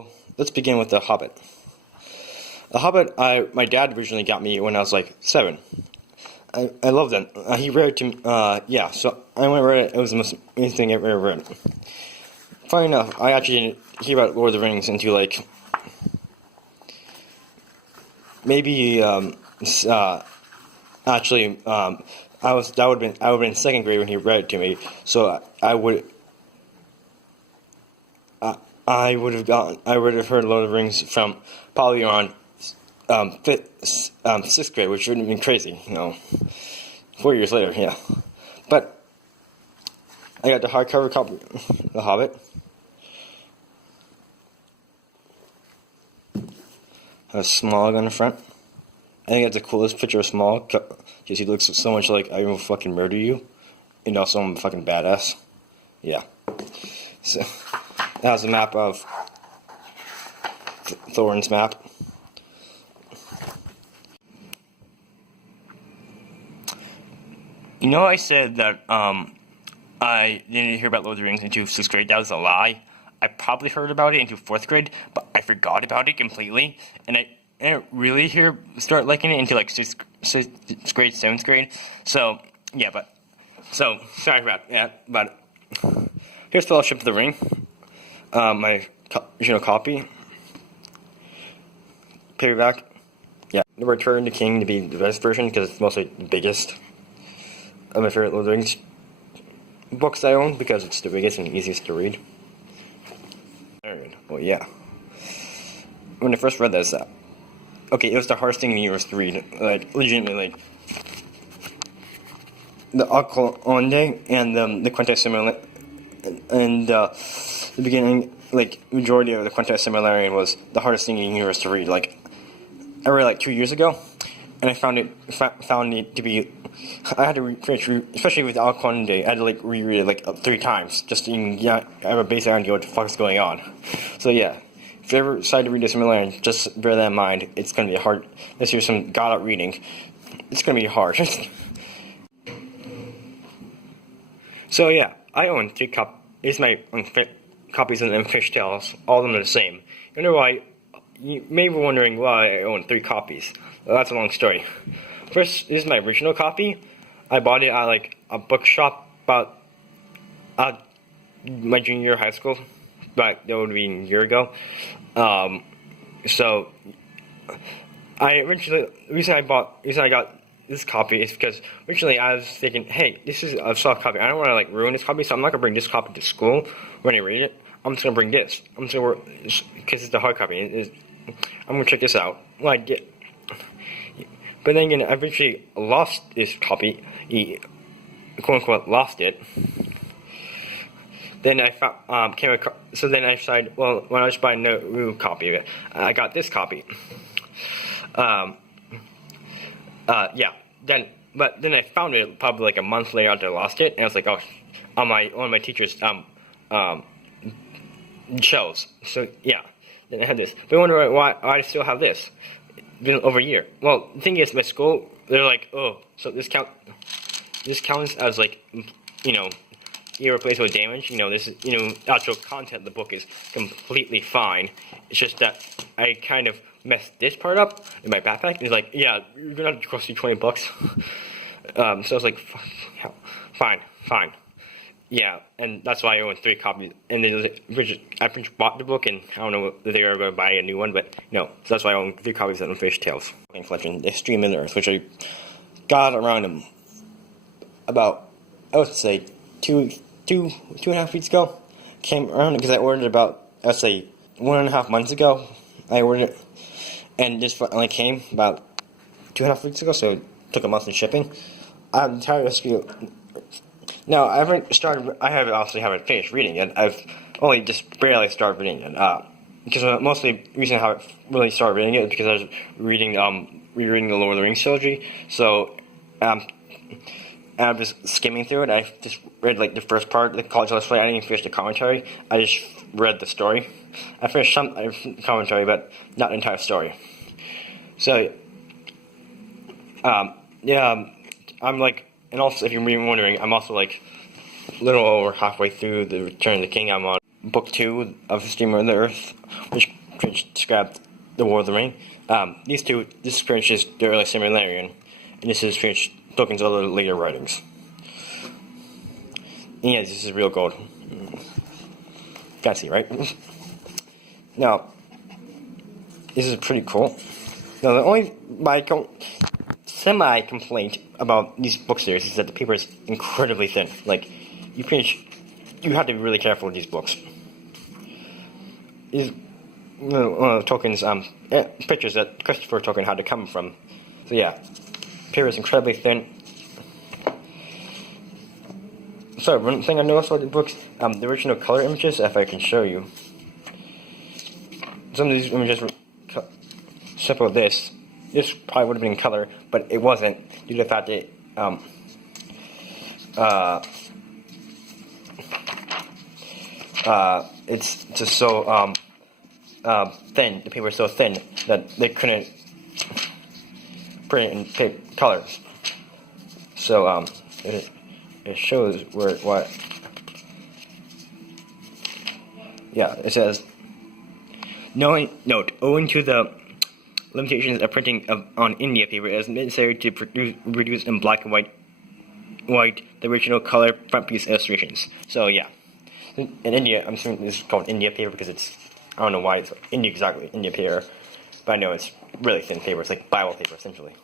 So let's begin with The Hobbit. The Hobbit, my dad originally got me when I was like 7. I love that. He read it to me, so I went and read it. It was the most amazing thing I ever read. Funny enough, I actually didn't hear about Lord of the Rings until like maybe I would have been in 2nd grade when he read it to me. So I would have heard Lord of the Rings from probably around 6th grade, which would have been crazy, 4 years later, yeah. But I got the hardcover copy of The Hobbit. Has Smaug on the front. I think that's the coolest picture of Smaug, because he looks so much like I will fucking murder you, and also I'm a fucking badass. Yeah. So that was a map of Thorin's map. I said that I didn't hear about Lord of the Rings until 6th grade. That was a lie. I probably heard about it until 4th grade, but I forgot about it completely, and I didn't really start liking it until like 6th grade, 7th grade. So yeah, sorry about that. But here's Fellowship of the Ring, my original copy, paperback. Yeah, The Return of the King to be the best version because it's mostly the biggest of my favorite Lord of the Rings books I own because it's the biggest and easiest to read. Well, yeah. When I first read this, it was the hardest thing in the universe to read. Like, legitimately, like, the Alconde and the Quintus Similarity, and the beginning, like, majority of the Quintus Similarity was the hardest thing in the universe to read. Like, I read it like 2 years ago, and I found it to be. I had to especially with Alconde, I had to like reread it like 3 times just to even have a basic idea what the fuck is going on. So yeah, if you ever decide to read this similar, just bear that in mind. It's gonna be hard. Unless you're some god out reading, it's gonna be hard. So yeah, I own 3 copies. These are my copies of the Fish Tales. All of them are the same. You know why? You may be wondering why I own 3 copies. Well, that's a long story. First, this is my original copy. I bought it at like a bookshop about my junior year of high school, but that would be a year ago. So the reason I got this copy is because originally I was thinking, hey, this is a soft copy. I don't want to like ruin this copy, so I'm not gonna bring this copy to school when I read it. I'm just gonna bring this. Because it's the hard copy. I'm gonna check this out. But then again, I eventually lost this copy, quote unquote lost it. Then I then I decided, well, when I was buying a new copy of it, I got this copy. Then I found it probably like a month later after I lost it, and I was like, oh, on one of my teacher's shelves. So yeah, then I had this. But I wonder why I still have this. Been over a year. Well, the thing is, my school, they're like, oh, so this counts as like, irreplaceable damage. This actual content of the book is completely fine. It's just that I kind of messed this part up in my backpack. It's like, yeah, you're gonna have to cost you $20. So I was like, fine. Yeah, and that's why I own 3 copies. And then I bought the book, and I don't know if they were going to buy a new one, but no. So that's why I own 3 copies of the Fish Tales. Collection, Extreme Middle-earth, which I got around about, I would say, two and a half weeks ago. Came around because I ordered it about, I'd say, 1.5 months ago. I ordered it, and this only came about 2.5 weeks ago, so it took a month in shipping. I'm tired of Now, I haven't finished reading it. I've only just barely started reading it. Because mostly the reason I haven't really started reading it is because I was rereading the Lord of the Rings trilogy. So, I'm just skimming through it. I just read like the first part, the college let's play. I didn't even finish the commentary. I just read the story. I finished some commentary, but not the entire story. So, I'm like. And also, if you're wondering, I'm also like a little over halfway through the Return of the King. I'm on book 2 of Streamer of the Earth, which described the War of the Ring. This experience is the early Silmarillion, and this is Tolkien's other later writings. And yeah, this is real gold. Gotta see, right? Now, this is pretty cool. Now, the only semi-complaint about these book series is that the paper is incredibly thin. Like, you have to be really careful with these books. These one of Tolkien's pictures that Christopher Tolkien had to come from. So yeah, paper is incredibly thin. So one thing I noticed about the books, the original color images, if I can show you. Some of these images were simple as this. This probably would have been in color, but it wasn't due to the fact that it's just so thin. The paper is so thin that they couldn't print it in colors. So it shows what. Yeah, it says. Note, owing to the limitations of printing on India paper, it is necessary to reduce in black and white the original color front piece illustrations. So yeah, in India, I'm assuming this is called India paper because it's, I don't know why it's India exactly, India paper, but I know it's really thin paper. It's like Bible paper essentially.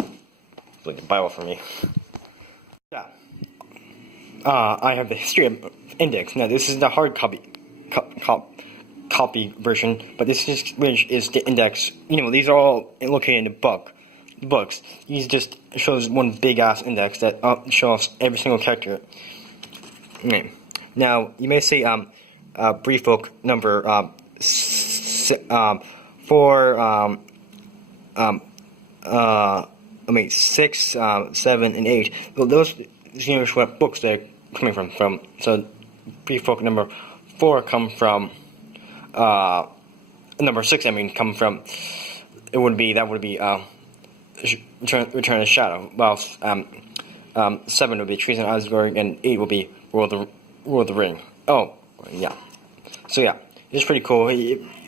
It's like the Bible for me. Yeah. I have the history index. Now this is the hard copy version, but this is the index. You know, these are all located in the books. These just shows one big ass index that shows every single character. Okay. Now you may see brief book number 6, 7, and 8. Well, those what books they're coming from. So brief book number 4 come from. Number 6, come from. That would be Return of the Shadow. Well, 7 would be Treason of Asgard, and 8 will be World of the Ring. Oh, yeah. So yeah, it's pretty cool.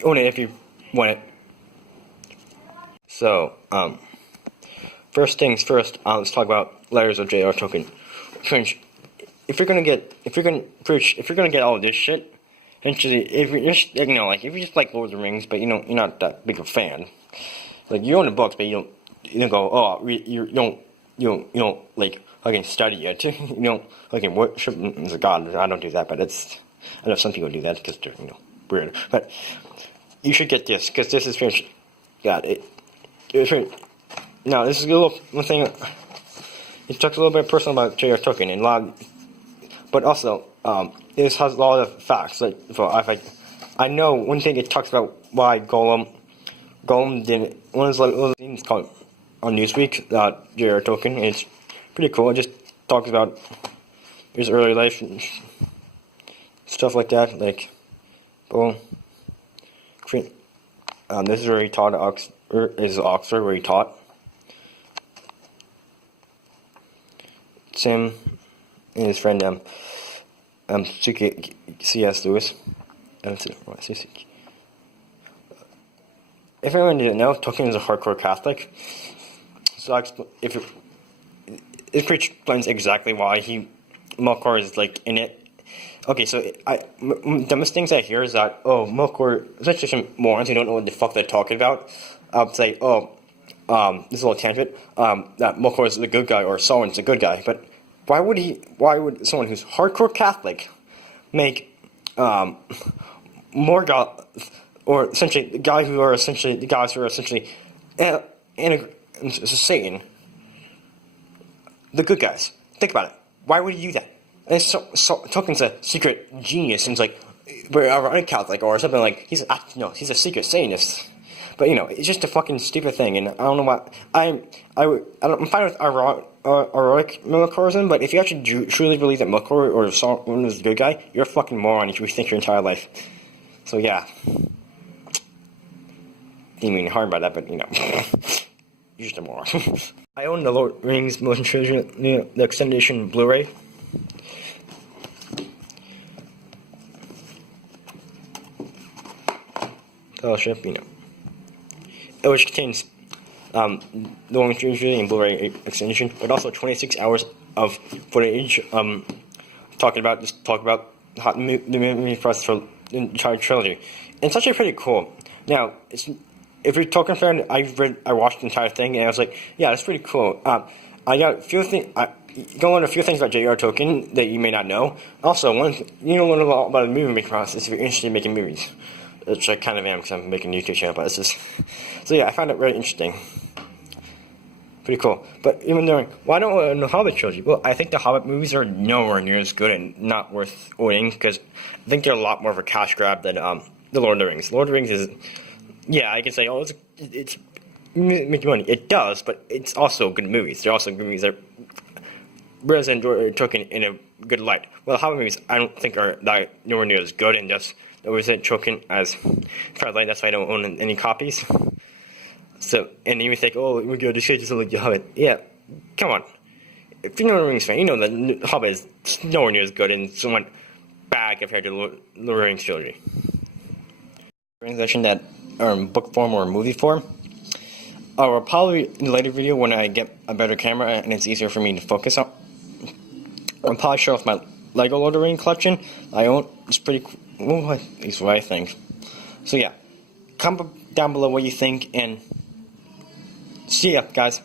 Own it if you want it. So, first things first. Let's talk about Letters of J.R. Tolkien. If you're gonna get all of this shit. Essentially, if you're just, if you just like Lord of the Rings, but you're not that big a fan, like you own the books, but you don't go, oh, you don't like fucking study it, you don't fucking worship as a god. I don't do that, but I know some people do that because they're weird. But you should get this because this is pretty. God, now this is a little one thing. It talks a little bit personal about J.R. Tolkien and a lot, but also. This has a lot of facts. Like, I know one thing. It talks about why Gollum didn't. One of the things called on Newsweek. J.R. Tolkien. And it's pretty cool. It just talks about his early life and stuff like that. Like, boom. This is where he taught at Oxford. Is Oxford where he taught. Tim and his friend C.S. Lewis. If anyone didn't know, Tolkien is a hardcore Catholic. So it explains exactly why Melkor is like in it. Okay, so the dumbest things I hear is that Melkor, especially some morons who don't know what the fuck they're talking about. I'll say this is a little tangent. That Melkor is the good guy or Sauron's the good guy, but. Why would someone who's hardcore Catholic make more God, or essentially the guys who are essentially Satan, the good guys? Think about it. Why would he do that? And so Tolkien's a secret genius, and it's like, we're a Catholic or something like he's a secret Satanist. But it's just a fucking stupid thing, and I don't know why. I'm fine with heroic Melkorism, but if you actually truly believe that Melkor or Sauron is a good guy, you're a fucking moron if you think your entire life. So yeah, didn't mean harm by that, but you're just a moron. I own the Lord of the Rings Motion Trilogy, the extended edition Blu-ray. Fellowship, which contains the Long Strange Trilogy and Blu-ray extension, but also 26 hours of footage talk about the movie process for the entire trilogy. And it's actually pretty cool. Now, if you're a Tolkien fan, I watched the entire thing, and I was like, yeah, that's pretty cool. I got a few things. You can learn a few things about J.R. Tolkien that you may not know. Also, you don't learn a lot about the movie making process if you're interested in making movies, which I kind of am because I'm making a YouTube channel. But it's just so yeah, I found it very interesting. Pretty cool. But even though, why don't the Hobbit trilogy? Well, I think the Hobbit movies are nowhere near as good and not worth owning because I think they're a lot more of a cash grab than the Lord of the Rings. Lord of the Rings is, yeah, I can say, oh, it's making money. It does, but it's also good movies. They're also good movies that represent Tolkien in a good light. Well, the Hobbit movies I don't think are nowhere near as good and just represent Tolkien as fair light. That's why I don't own any copies. So, and you think, oh, we're going to shit just like the Hobbit. Yeah, come on. If you're not a Rings fan, you know that the Hobbit is nowhere near as good and somewhat bad compared to the Rings trilogy. Translation that book form or movie form. Or probably in a later video when I get a better camera and it's easier for me to focus on. I'll probably show off my Lego Lord of the Rings collection I own. It's pretty cool. Well, at least what I think. So yeah, comment down below what you think and see ya, guys.